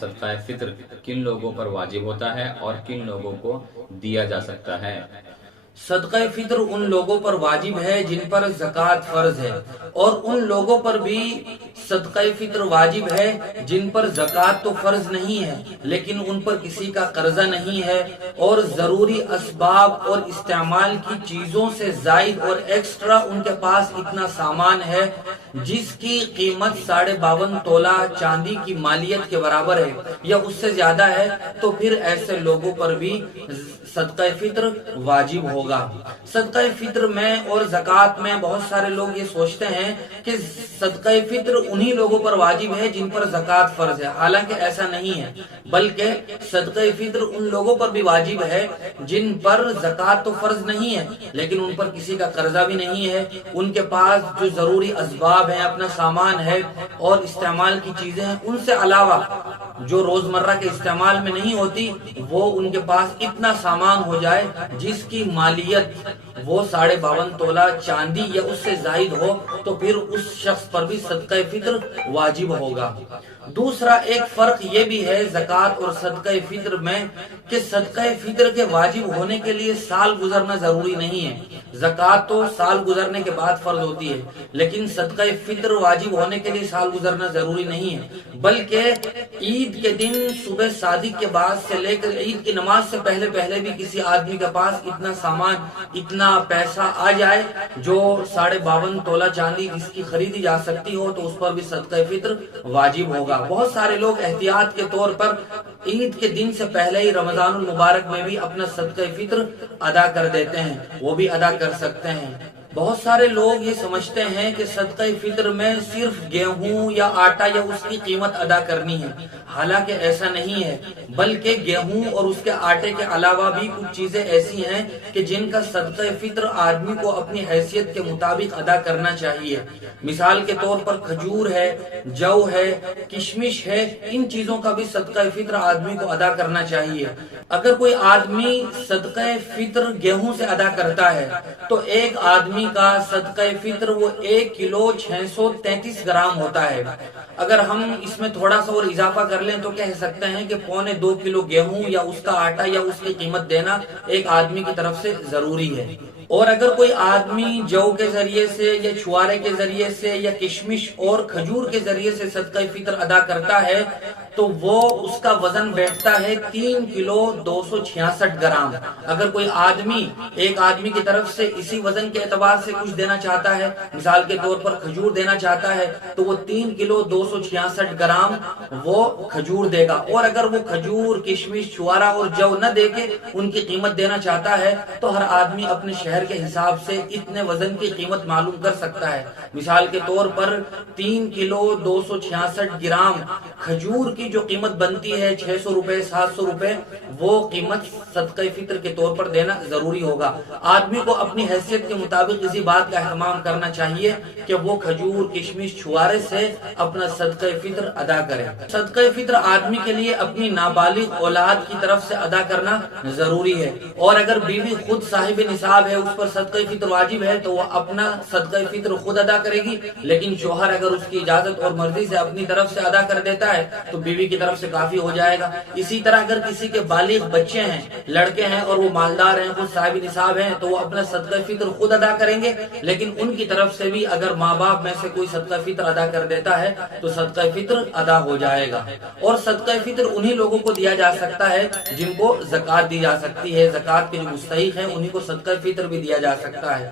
صدقہ فطر کن لوگوں پر واجب ہوتا ہے اور کن لوگوں کو دیا جا سکتا ہے؟ صدقہ فطر ان لوگوں پر واجب ہے جن پر زکوٰۃ فرض ہے، اور ان لوگوں پر بھی صدقہ فطر واجب ہے جن پر زکوٰۃ تو فرض نہیں ہے لیکن ان پر کسی کا قرضہ نہیں ہے اور ضروری اسباب اور استعمال کی چیزوں سے زائد اور ایکسٹرا ان کے پاس اتنا سامان ہے جس کی قیمت 52.5 تولہ چاندی کی مالیت کے برابر ہے یا اس سے زیادہ ہے، تو پھر ایسے لوگوں پر بھی صدقہ فطر واجب ہوگا۔ صدقہ فطر میں اور زکوٰۃ میں بہت سارے لوگ یہ سوچتے ہیں کہ صدقہ فطر انہی لوگوں پر واجب ہے جن پر زکوٰۃ فرض ہے، حالانکہ ایسا نہیں ہے، بلکہ صدقہ فطر ان لوگوں پر بھی واجب ہے جن پر زکوٰۃ تو فرض نہیں ہے لیکن ان پر کسی کا قرضہ بھی نہیں ہے، ان کے پاس جو ضروری اسباب ہیں، اپنا سامان ہے اور استعمال کی چیزیں ہیں، ان سے علاوہ جو روزمرہ کے استعمال میں نہیں ہوتی وہ ان کے پاس اتنا سامان ہو جائے جس کی مالیت وہ 52.5 تولہ چاندی یا اس سے زائد ہو، تو پھر اس شخص پر بھی صدقہ فطر واجب ہوگا۔ دوسرا ایک فرق یہ بھی ہے زکوٰۃ اور صدقہ فطر میں کہ صدقہ فطر کے واجب ہونے کے لیے سال گزرنا ضروری نہیں ہے، زکوٰۃ تو سال گزرنے کے بعد فرض ہوتی ہے لیکن صدقہ فطر واجب ہونے کے لیے سال گزرنا ضروری نہیں ہے، بلکہ عید کے دن صبح صادق کے بعد سے لے کر عید کی نماز سے پہلے بھی کسی آدمی کے پاس اتنا سامان، اتنا پیسہ آ جائے جو 52.5 تولہ چاندی جس کی خریدی جا سکتی ہو، تو اس پر بھی صدقہ فطر واجب ہوگا۔ بہت سارے لوگ احتیاط کے طور پر عید کے دن سے پہلے ہی رمضان المبارک میں بھی اپنا صدقہ فطر ادا کر دیتے ہیں، وہ بھی ادا کر سکتے ہیں۔ بہت سارے لوگ یہ سمجھتے ہیں کہ صدقہ فطر میں صرف گیہوں یا آٹا یا اس کی قیمت ادا کرنی ہے، حالانکہ ایسا نہیں ہے، بلکہ گیہوں اور اس کے آٹے کے علاوہ بھی کچھ چیزیں ایسی ہیں کہ جن کا صدقہ فطر آدمی کو اپنی حیثیت کے مطابق ادا کرنا چاہیے۔ مثال کے طور پر کھجور ہے، جو ہے، کشمش ہے، ان چیزوں کا بھی صدقہ فطر آدمی کو ادا کرنا چاہیے۔ اگر کوئی آدمی صدقہ فطر گیہوں سے ادا کرتا ہے تو ایک آدمی کا صدقہ فطر وہ 1 کلو 633 گرام ہوتا ہے۔ اگر ہم اس میں تھوڑا سا اور اضافہ کر لیں تو کہہ سکتے ہیں کہ 1.25 کلو گیہوں یا اس کا آٹا یا اس کی قیمت دینا ایک آدمی کی طرف سے ضروری ہے۔ اور اگر کوئی آدمی جو کے ذریعے سے یا چھوارے کے ذریعے سے یا کشمش اور کھجور کے ذریعے سے صدقہ فطر ادا کرتا ہے تو وہ اس کا وزن بیٹھتا ہے 3 کلو 266 گرام۔ اگر کوئی آدمی ایک آدمی کی طرف سے اسی وزن کے اعتبار سے کچھ دینا چاہتا ہے، مثال کے طور پر کھجور دینا چاہتا ہے، تو وہ 3 کلو 266 گرام وہ کھجور دے گا۔ اور اگر وہ کھجور، کشمش، چھوارا اور جو نہ دے کے ان کی قیمت دینا چاہتا ہے تو ہر آدمی اپنے شہر کے حساب سے اتنے وزن کی قیمت معلوم کر سکتا ہے۔ مثال کے طور پر 3 کلو 266 گرام کھجور کی جو قیمت بنتی ہے 600 روپے 700 روپے، وہ قیمت صدقہ فطر کے طور پر دینا ضروری ہوگا۔ آدمی کو اپنی حیثیت کے مطابق اسی بات کا اہتمام کرنا چاہیے کہ وہ کھجور، کشمش، چھوارے سے اپنا صدقہ فطر ادا کرے۔ صدقہ فطر آدمی کے لیے اپنی نابالغ اولاد کی طرف سے ادا کرنا ضروری ہے، اور اگر بیوی خود صاحب نصاب ہے، اس پر صدقہ فطر واجب ہے تو وہ اپنا صدقہ فطر خود ادا کرے گی، لیکن شوہر اگر اس کی اجازت اور مرضی سے اپنی طرف سے ادا کر دیتا ہے تو بیوی کی طرف سے کافی ہو جائے گا۔ اسی طرح اگر کسی کے بالغ بچے ہیں، لڑکے ہیں اور وہ مالدار ہیں، خود صاحب نصاب ہیں، تو وہ اپنا صدقہ فطر خود ادا کریں گے، لیکن ان کی طرف سے بھی اگر ماں باپ میں سے کوئی صدقہ فطر ادا کر دیتا ہے تو صدقہ فطر ادا ہو جائے گا۔ اور صدقہ فطر انہی لوگوں کو دیا جا سکتا ہے جن کو زکوٰۃ دی جا سکتی ہے، زکوٰۃ کے جو مستحق ہیں انہی کو صدقہ فطر بھی دیا جا سکتا ہے۔